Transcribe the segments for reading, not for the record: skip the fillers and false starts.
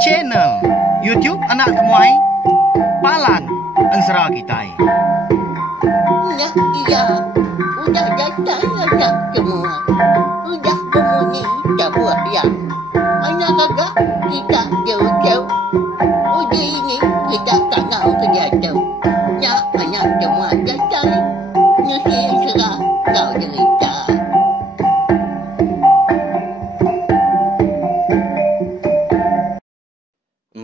channel YouTube Anak Temuai Palan Ensera Kitai. Nah, iya, udah datang anak semua. Udah berbunyi sebuah yang anak kakak kita jauh-jauh. Uji ini kita tak tahu kejatuh. Ya, anak semua datang. Nusi serah kau cerita.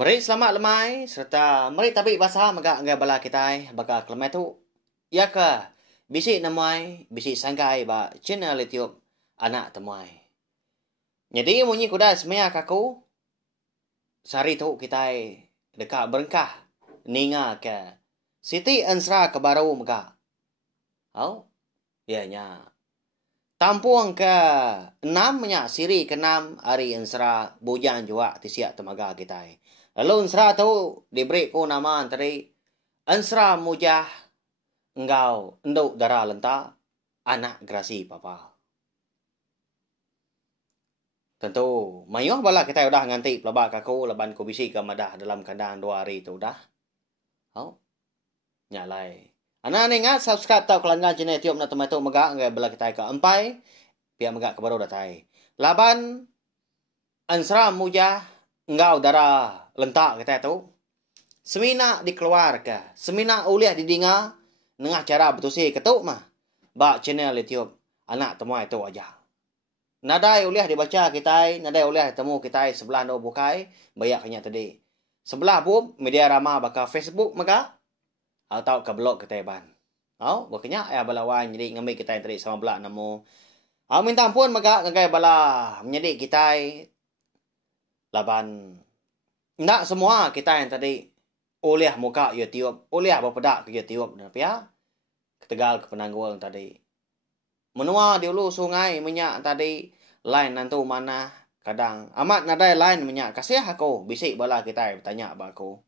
Mari selamat lemai serta mari tabik bahasa magak ngai bala kita baka kelemai tu. Ya ke bisi namai bisi sangkai ba channel YouTube Anak Temuai. Jadi munyi kuda semaya kaku sari tu kita dekat berengkah ninga ke Siti Ensera ke baru maga. Au? Ya nya. Tampuang ke 6 nya siri ke 6 hari Ensera bujan juga tisiak temaga kita. Lalu Ensera tu diberi ko nama antara Ensera Mujah engkau enduk darah lenta anak gerasi papa. Tentu mayuh bala kita udah nganti pelabak aku leban ko bisi ke madah dalam kandang 2 hari tu dah. Au. Nyalai. Ana ni ngat subscribe tau kelanggan channel YouTube na tomato maga ngai bala kita ke empai pia maga ke baru datai. Laban Ensera Mujah engkau darah lentak kita tu. Semina dikeluar ke. Semina uliah didinga nengah cara betusi ketuk mah. Ba channel YouTube Anak Temuai tu aja. Nadai uliah dibaca kita, nadai uliah temu kita sebelah no bukai, bayak kanya tadi. Sebelah pun media ramah baka Facebook maka atau ke blog kita ban. Au, bakanya ya balawan jadi ngambil kita tadi sama belah namo. Au minta ampun maka ngagai bala menjadi kita laban. Ndak semua kita yang tadi uliah muka YouTube, uliah berpedak ke YouTube dan pia ketegal ke Penangguang tadi. Menua di ulu sungai minyak tadi lain nantu mana kadang amat nadai lain minyak kasih aku bisik bala kita bertanya baku.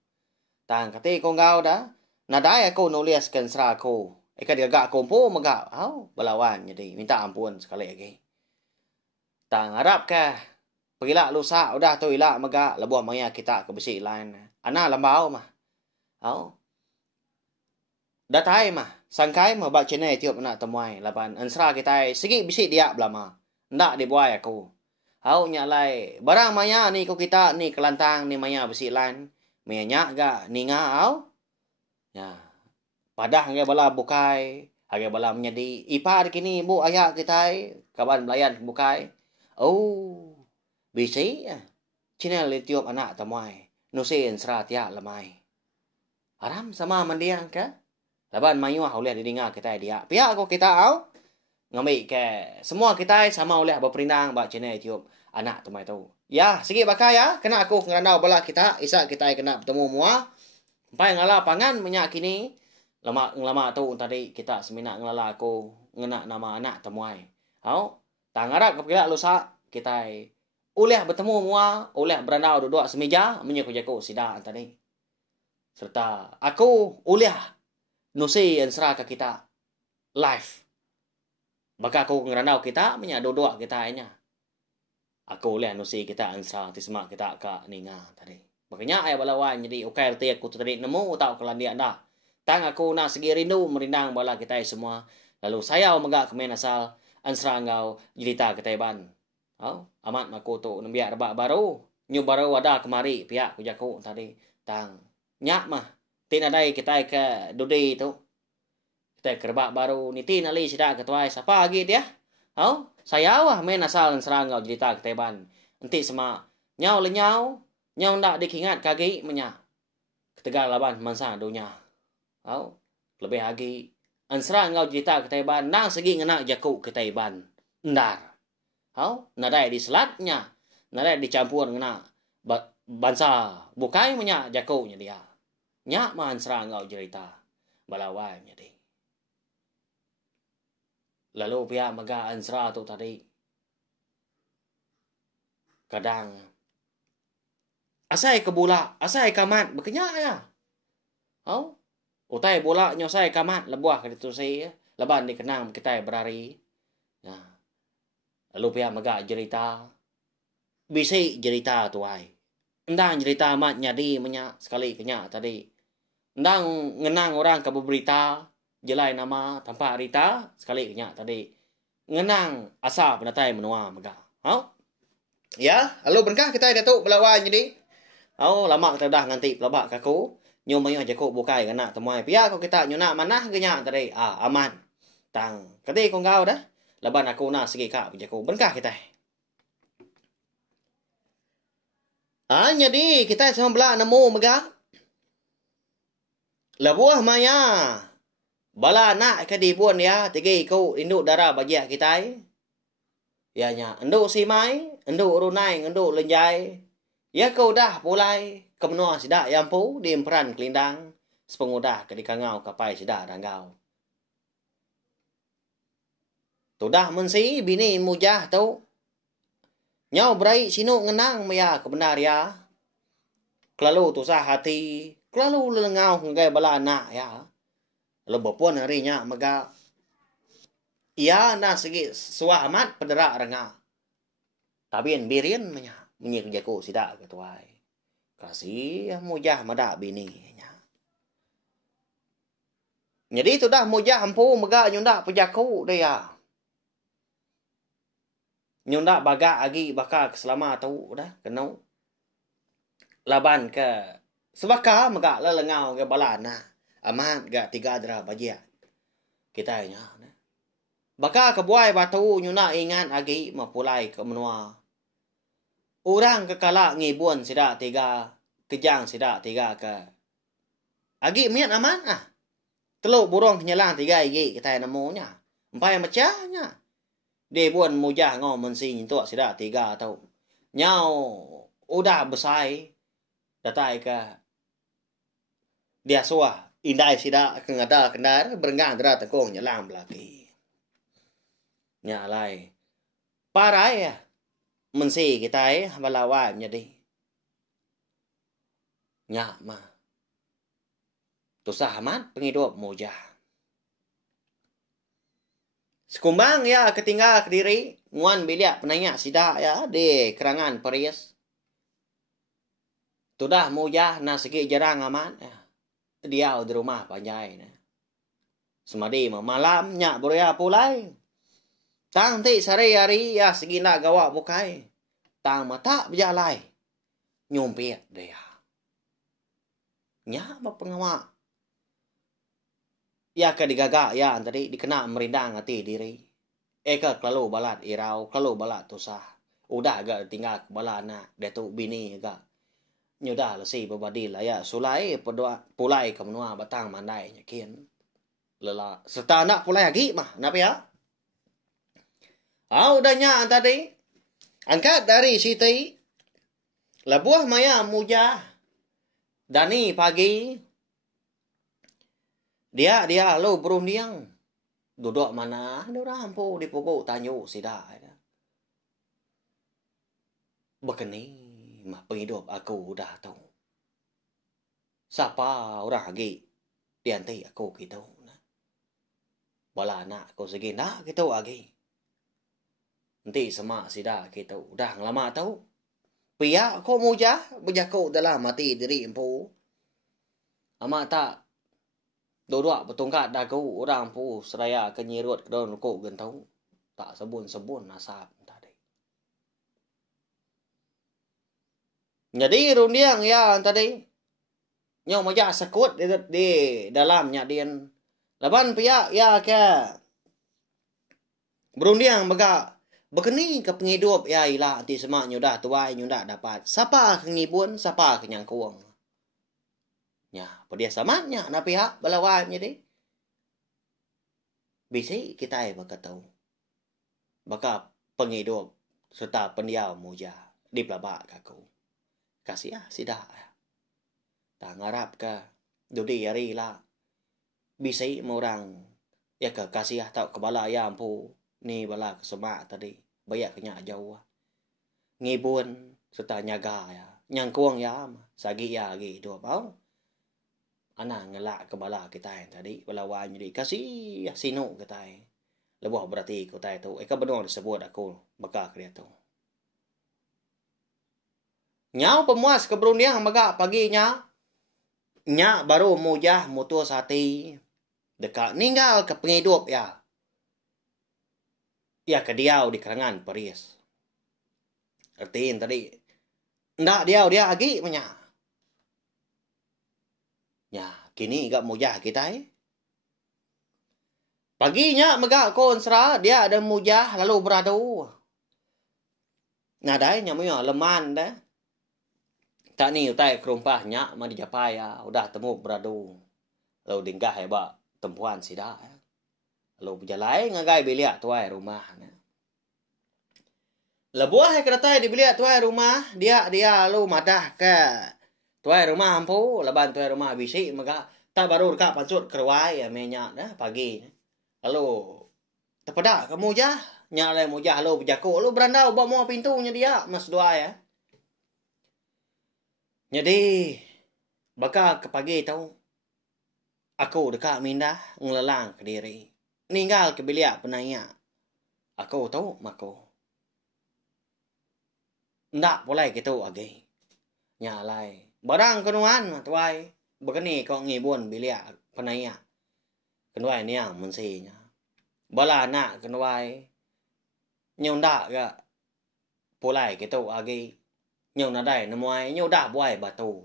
Tang kati ko ngau dah nadai aku nuliskan serah aku. Eka dia gak kumpu megak. Au balawan jadi minta ampun sekali lagi. Tang harap ke pergilah lusa udah tu ilak megak lebuh maya kita ke bisik lain. Ana lambau mah. Au. Datai mah sangkai mah bak channel tiup Anak Temuai laban Ensera kita segi bisik dia belama. Ndak dibuai aku. Au nyalai barang maya ni ko kita ni kelantang ni maya bisik lain. Maya ga ninga au. Ya. Padah ngai bala bukai, hage bala menjadi ipar kini bu ayah kita kaban belayan bukai. Oh. Bisik channel YouTube Anak Temuai. Nusi Ensera tiak lemai. Aram sama mandiang ke? Laban mayuah oleh didengar kita dia. Pihak aku kita au ngambil ke semua kita sama oleh berperindang bak channel YouTube Anak Temuai tu. Ya, sikit bakal ya. Kena aku ngerandau bala kita, isa kita kena bertemu mua. Sampai ngala pangan minyak kini. Lama tu tadi kita semina ngelala aku ngena nama Anak Temuai. Au, tangarap kepila lusa kita oleh bertemu mua, oleh berandau duduk semeja menyaku-jaku sida tadi. Serta aku oleh nusi Ensera ke kita live. Baka aku ngerandau kita minyak duduk kita nya. Aku oleh nusi kita Ensera tismak kita ka ninga tadi. Makanya ayah balawan jadi okay reti aku tadi nemu tau kelan dia dah. Tang aku nak segi rindu merindang bala kita semua. Lalu saya megak kemen asal Ensera ngau jelita kita ban. Oh, amat aku tu nembiak rebak baru. Nyu baru ada kemari pihak kujaku tadi. Tang nyak mah tinadai kita ke dudi tu. Kita kerbak baru niti nali sida ketuai siapa lagi dia? Oh, saya wah main asal Ensera ngau jelita kita ban. Nanti sama nyau lenyau, nyau ndak dikingat kaki menya. Ketegal laban mansa dunia. Oh, lebih lagi Ensera ngau jelita kita ban nang segi ngena jaku kita ban. Ndar. Oh, nadai di selatnya. Nadai dicampur ngena bansa bukai menya jakunya dia. Nyak man Ensera ngau jelita balawai jadi. Lalu pihak maga Ensera tu tadi. Kadang asai ke bola, asai kamat berkenyak ya. Oh, utai bola nyosai kamat lebuah ke itu saya. Leban dikenang kita berari. Ya. Lalu pihak maga jelita. Bisik jelita tu ai. Endang cerita amat nyadi menyak sekali kenyak tadi. Endang ngenang orang ke berita jelai nama tanpa rita sekali kenyak tadi. Ngenang asa penatai menua mega. Hau? Ya, halo benkah kita datuk belawan jadi. Hau lama kita dah nganti pelabak kaku. Nyo mayo jaku bukai kana temuai pia ko kita nyuna manah kenyak tadi. Aman. Tang kati ko ngau dah. Laban aku na segi kak jaku benkah kita. Jadi kita sama belah nemu mega. Labuah maya. Bala nak ke di pun ya, tigi kau induk darah bagi kita. Ya nya, induk simai, induk runai, induk lenjai. Ya kau dah pulai kemenua sidak yang pu di emperan kelindang. Sepengudah ke di kangau kapai sidak ranggau. Tu dah mensi bini mujah tu. Nyau berai sinu ngenang maya kebenar ya. Kelalu tu sah hati, kelalu lengau ngai bala nak ya. Lalu pun harinya mega. Ia na segi suah amat pederak renga. Tabien birin menya menyik jaku sidak ketuai. Kasih mujah madak bini nya. Jadi tu dah mujah ampu mega nyunda pejaku dia. Nyunda baga agi baka selama tu dah kenau. Laban ke sebaka mega lelengau ke balana. Amat ga tiga dra bajia. Kita nya. Baka kebuai batu nyuna ingat agi mapulai ke menua. Orang kekala ngibun sida tiga. Kejang sida tiga ke. Agi miat aman Teluk burung kenyalang tiga igi kita namunya. Empai macahnya. Dia pun mujah ngau mensi nyentuk sida tiga tau. Nyau udah besai. Datai ke. Dia suah. Indai sida kengada kendar. Berenggang dera tengkong nyalang belaki. Nyalai. Parai mensi kita balawai jadi. Nyak mah. Tusah amat penghidup mujah. Sekumbang ya ketinggal ke diri. Nguan biliak penanya sida ya. Di kerangan Paris. Tudah mujah na segi jarang amat ya. Dia di rumah panjai. Semadi malam nyak beria pulai. Tang ti sari-hari ya segi nak gawa bukai. Tang mata berjalai. Nyumpiat dia. Nyak berpengamak. Ya ke digagak ya tadi dikena merindang hati diri. Eka kelalu balat irau, kelalu balat tusah. Udah agak tinggal bala anak, dia tu bini agak. Nyudah lesi berbadil ya sulai pulai ke menua batang mandai nyakin. Lela serta anak pulai lagi mah, napa ya? Udahnya tadi. Angkat dari siti. Labuah maya mujah. Dani pagi. Dia lo berundiang. Duduk mana? Dia rampu di pokok tanyu sida. Begini mah penghidup aku dah tahu. Siapa orang lagi dianti aku gitu. Bala anak aku segi nak gitu lagi. Nanti semak sida gitu. Udah lama tahu. Pia kau mujah berjaku dalam mati diri empu. Amat tak dua betungkat dagu orang pu seraya kenyirut kedon ko gentau. Tak sebun-sebun nasab tadi. Jadi rundiang ya tadi. Nyau maja sekut di dalamnya dian. Laban pia ya ke. Berundiang bega. Begini ke penghidup ya ilah anti semak nyudah tuai nyudah dapat. Siapa kengibun, siapa kenyang kuang. Ya, pedia samatnya na pihak balawan jadi. Bisi kita baka tahu. Baka penghidup serta pendiam muja di pelabak kaku. Kasih sidah. Tak ngarap ke dudi hari lah. Bisi orang ya ke kasih tak kebala ayam pu. Ni bala kesemak tadi. Bayak kenyak jauh. Ngibun serta nyaga ya. Nyangkuang ya. Sagi ya lagi dua bau. Anak ngelak kebala kita yang tadi. Balawan jadi. Kasih sinu kita yang. Lebuh berarti kita itu. Eka benar disebut aku. Baka dia tu. Nyau pemuas keberundiang maga paginya. Nya baru mujah mutus hati. Dekat ninggal ke penghidup ya. Ya kediau di kerangan Paris. Artiin tadi. Ndak dia agi punya. Ya, kini gak mujah kita Paginya megak konsra dia ada mujah lalu beradu. Nah dah nyamanya leman dah. Tak ni utai kerumpahnya ma dijapaya udah temu beradu. Lalu dinggah hebat tempuan sida. Lalu berjalai ngagai bilik tuai rumah. Lebuah kereta di bilik tuai rumah dia lalu madah ke tuai rumah ampu leban tuai rumah bisi maka tak baru dekat pancut kerwai minyak dah pagi. Lalu terpedak ke mujah nyalai mujah lalu berjakuk lalu berandau bawa mau pintunya dia mas dua ya. Jadi bakal ke pagi tahu aku dekat mindah ngelelang ke diri ninggal ke bilik penanya aku tahu mako ndak boleh gitu lagi nyalai barang kenuan tuai begini kau ngibun bilik penanya kenuai ni yang mensinya bala nak kenuai nyondak ga polai gitu lagi nyo na dai na muai nyo da buai batu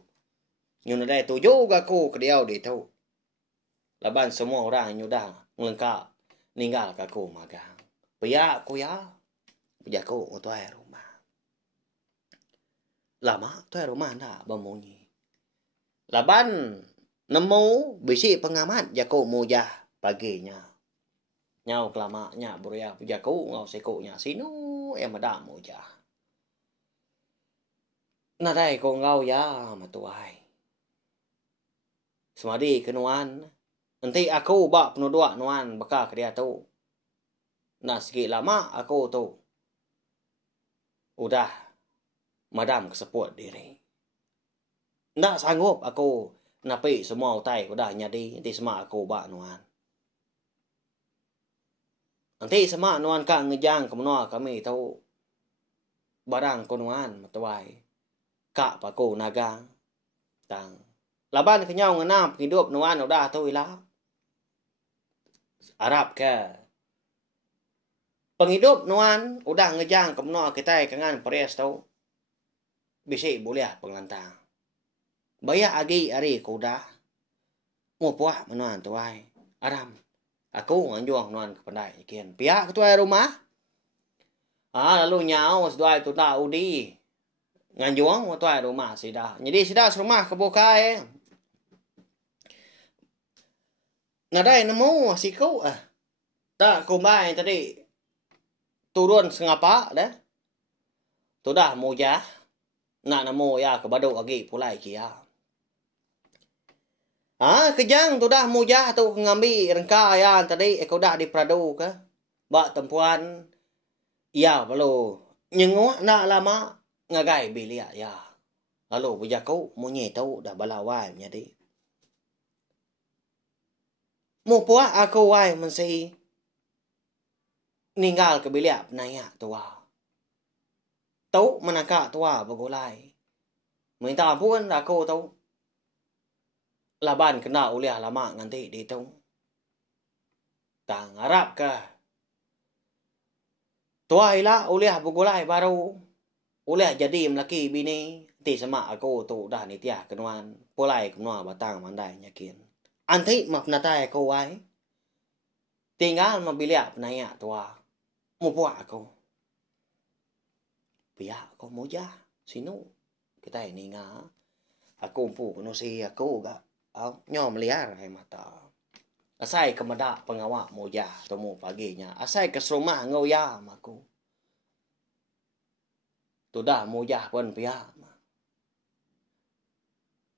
nyo na dai tu juga ku kediau di tu laban semua orang nyo da ngelengkap ninggal ka ku magang pia ku ya pia ku tuai rumah lama tuai rumah nda bamunyi laban nemu bisi pengamat jaku mujah paginya nyau kelamanya buria pia ku ngau sekunya sinu em ada mujah na dai ko ngau ya matuai semadi kenuan nanti aku bak penudua nuan baka ke dia tu nah sikit lama aku tu udah madam keseput diri ndak sanggup aku napi semua utai udah nyadi nanti semua aku bak nuan nanti semua nuan ka ngejang kemenua kami tahu barang kunuan matuai kak paku nagang tang laban kenyau ngenap hidup nuan udah tu ilah Arab ke penghidup nuan udah ngejang kemenua kita kangan pres tau bisi boleh penglantang bayar agi ari kuda mau puah menuan tuai aram aku nganjuang nuan kepandai kian pihak ketua rumah lalu nyau sedua itu tak udi nganjuang tuai rumah sida jadi sida rumah kebuka ngadai nemu siku tak kumbai tadi turun sengapa dah tu dah mujah nak nemu ya kebaduk lagi pulai kia kejang tu dah mujah tu ngambil rengka ya tadi aku dah di Prado ke bak tempuan ya perlu nyengok nak lama ngagai bilik ya lalu berjaku munyi tahu dah balawai jadi mu puak aku wai mensi ninggal ke bilik naya tua tahu menangkap tua bergulai minta ampun aku tahu laban kena uliah lama nanti di tu tang Arab ke tua ila uliah bergulai baru uliah jadi melaki bini ti sama aku tu dah nitiah kenuan pulai kenua batang mandai nyakin anti map natai aku wai tinggal membilik penanya tua mu puak aku pihak aku mujah sinu kita ini nga aku pu nusi aku ga nyom liar hai mata asai kemada pengawak mujah temu paginya asai ke rumah ngoya aku tu dah mujah pun pihak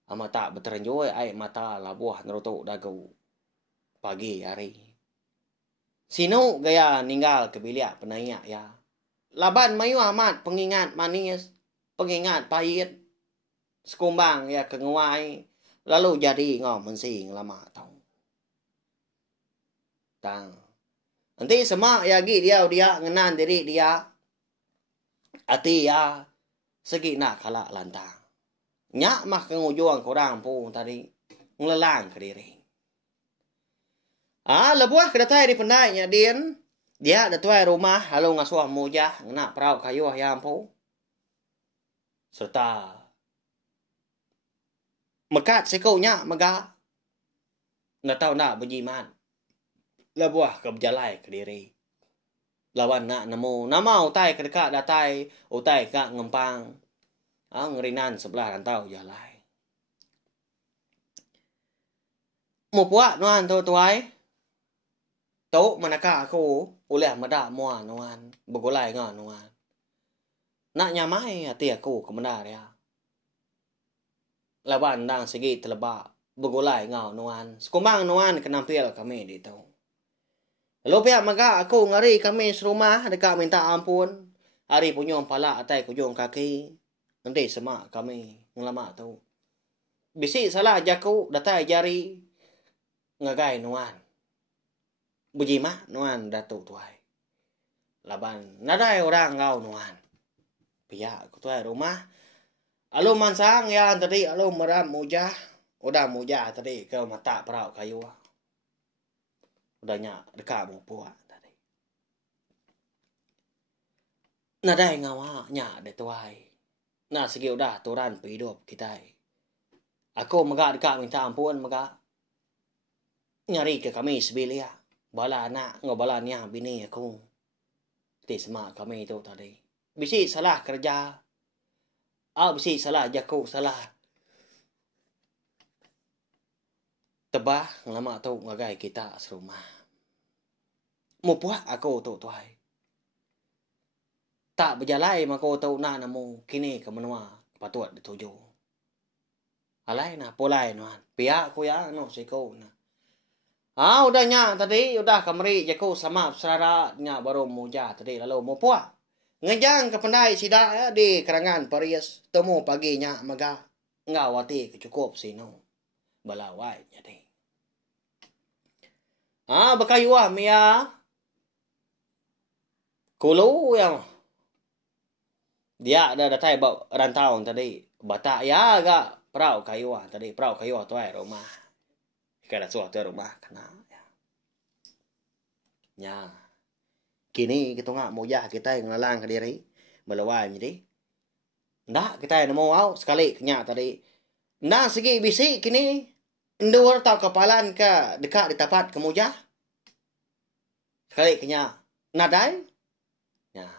amata beterenjoy ai mata labuah nerutuk dagu pagi hari sinu gaya ninggal ke bilik penanya ya laban mayu amat pengingat manis pengingat pahit sekumbang ya ke nguai lalu jadi ngom mensing lama tau tang nanti semua ya gi dia ngenan diri dia ati ya segi nak kala lantang. Nyak mah kengujung korang pun tadi ngelelang ke diri. Lebuah kedatai di pendainya din. Dia datuai rumah lalu ngasuh mujah ngena perau kayu yang pu. Serta mekat sekaunya mega. Nggak tahu nak berjimat. Lebuah ke berjalai ke diri. Lawan nak nemu nama utai ke dekat datai utai kak ngempang. Ngerinan sebelah rantau jalai. Mau puak nuan tuai. Tau manakah aku oleh medak mua nuan. Begulai ngah nuan. Nak nyamai hati aku kebenar ya. Lawan dang segi telebak. Begulai ngah nuan. Sekumbang nuan kenampil kami di tau. Lalu pihak maka aku ngari kami serumah dekat minta ampun. Hari punyong pala atai kujung kaki. Nanti semak kami ngelamak tu. Bisi salah jaku datai jari. Ngagai nuan. Bujimah nuan datuk tuai. Laban nadai orang ngau nuan. Pihak tuai rumah. Alu mansang yang tadi alu meram mujah. Udah mujah tadi ke mata perau kayu. Udahnya dekat mu puak tadi. Nadai ngawaknya de tuai. Nah segi udah turan hidup kita. Aku mega dekat minta ampun mega. Nyari ke kami sebilia. Bala anak ngobalanya bini aku. Ti semak kami itu tadi. Bisi salah kerja. Bisi salah jaku salah. Tebah lama tu ngagai kita serumah. Mu puak aku tu tuai. Tak berjalai mako tu nak namu kini ke menua patut dituju. Alai na polai nuan. Pihak ku ya no siko na. Udah nyak tadi udah kamari jaku sama serara nyak baru mujah tadi lalu mu puak. Ngejang ke pendai sidak ya, di kerangan Paris temu pagi nyak maga ngawati kecukup sino. Balawai jadi. Bekayuah Mia. Kulu yang dia ada datai rantau tadi. Batak ya agak perau kayuah tadi. Perau kayuah tu ay rumah. Kada suatu rumah kena. Ya. Kini kita ngak mujah kita yang ngelalang ke diri. Melawai jadi. Ndak kita yang nemu au sekali kenyak tadi. Nah segi bisi kini. Ndur tau kepalan ke dekat di tapat ke mujah. Sekali kenyak. Nadai. Ya.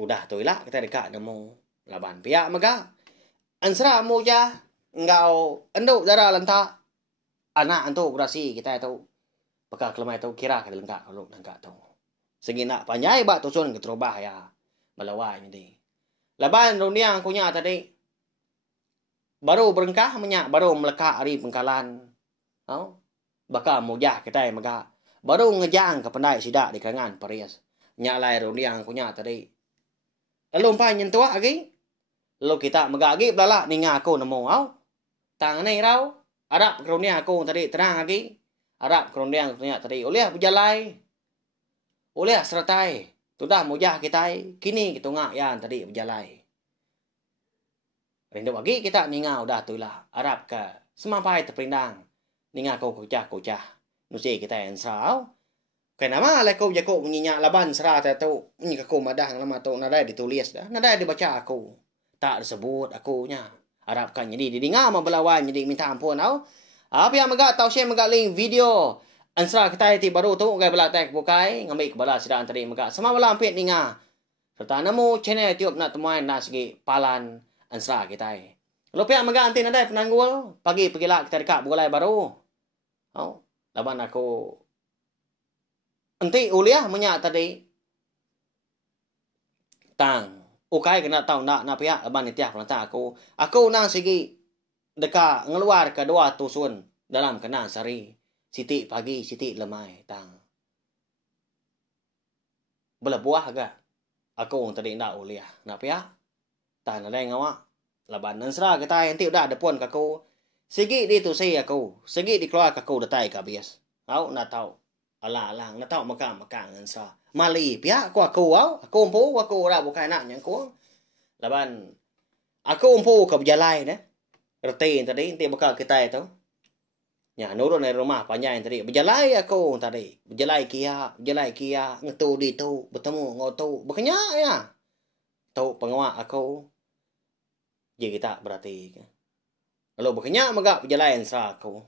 Udah tu lah kita dekat nemu. Laban pihak mega. Ansra mujah. Engkau enduk darah lentak. Anak antu berasi kita itu. Bakal kelemah itu kira ke lengkap kalau lengkap tu. Segi nak panjai bak tusun ke terubah ya. Melawai jadi. Laban dunia aku nya tadi. Baru berengkah menyak. Baru melekat hari pengkalan. Bakal mujah kita yang megak. Baru ngejang ke pendai sidak di kerangan Paris. Nyak lai dunia aku nya tadi. Lalu umpai nyentuak lagi. Lalu kita megak lagi belalak ni aku nemu. Tang ni rau. Arab kerunia aku tadi terang lagi. Arab kerunia aku tadi. Oleh berjalai. Oleh sertai. Sudah mujah kita. Kini kita ngak yang tadi berjalai. Rindu lagi kita ninga udah tu lah. Arab ke. Semampai terperindang. Ninga kau kucah. Nusi kita yang serau. Kenapa lah kau jago menginyak laban serah tu. Ini aku madah lama tu. Nadai ditulis dah. Nadai dibaca aku. Tak disebut akunya. Arab kan jadi didengar membelawan. Jadi minta ampun tau. Apa yang megak tahu share megak link video. Ansra kita ti baru tu. Gai belak tak bukai. Ngambil kebala sidaan tadi megak. Sama bela hampir ninga. Serta nemu channel YouTube nak temuan nak segi palan Ansra kita. Lalu pihak megak nanti nadai penanggul. Pagi pergilah kita dekat bulai baru. Laban aku. Nanti uliah menyak tadi. Tang. Ukai kena tahu nak pihak laban nitiah pelantang aku. Aku nang segi dekat ngeluar ke dua tusun dalam kenang sari. Siti pagi, siti lemai. Tang. Belebuah agak. Aku tadi nak uliah. Nak pihak. Tang ada yang ngawak. Laban nansra kita nanti udah ada pun kaku. Segi di tu saya aku. Segi di keluar kaku datai kabias. Aku nak tahu. Alang-alang. Nak tahu makam nansra. Mali pihak aku. Aku empu. Aku ora bukan nak nyangku. Laban aku umpu ke berjalai dah. Reti tadi nanti bakal kita itu. Ya, nurun dari rumah panjang tadi. Berjalai aku tadi. Berjalai kia, ngetu di tu, bertemu ngotu, berkenyak ya. Tu pengawak aku. Jadi kita berarti. Kalau berkenyak megak berjalai ensra aku.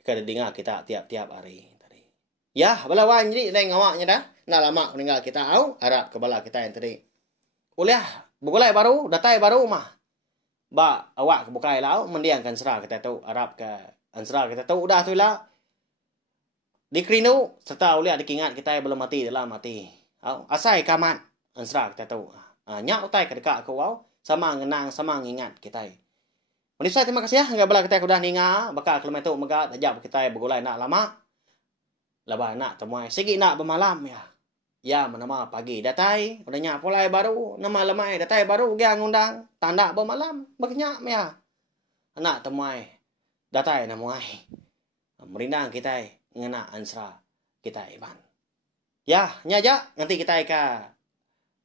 Kada dengar kita tiap-tiap hari tadi. Ya, balawan jadi lain ngawaknya dah. Nak lama meninggal kita au, harap kebala kita yang tadi. Ulah, bukulai baru, datai baru mah. Ba awak kebukai lau mendiangkan serah kita tahu Arab ke ansra kita tahu udah tu lah. Di krinu serta ulia dikingat kita belum mati dalam mati. Au asai kamat ansra kita tahu. Nyak utai ke dekat aku au sama ngenang sama ngingat kita. Manusia terima kasih ya enggak bala kita udah ninga bakal kilometer megat ajak kita bergulai nak lama. Laba nak temuai sigi nak bermalam ya. Ya menama pagi datai udah nyak pulai baru nama lemai datai baru dia ngundang tanda bermalam berkenyak ya. Anak temuai datai namuai. Merindang kita ngena ansra kita iban. Ya nyaja nanti kita ka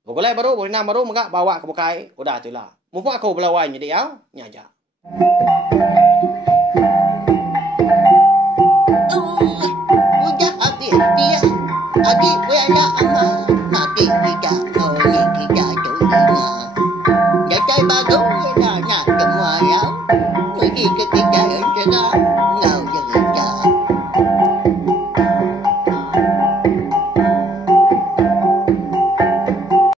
bergulai baru merindang baru megak bawa ke bukai udah tu lah. Mumpuk aku belawan jadi au nyaja. Udah habis dia. Adik bela amal. Nanti kita oleh kita terima. Datai baru nak semua ya. Pergi ke kita yang cerah.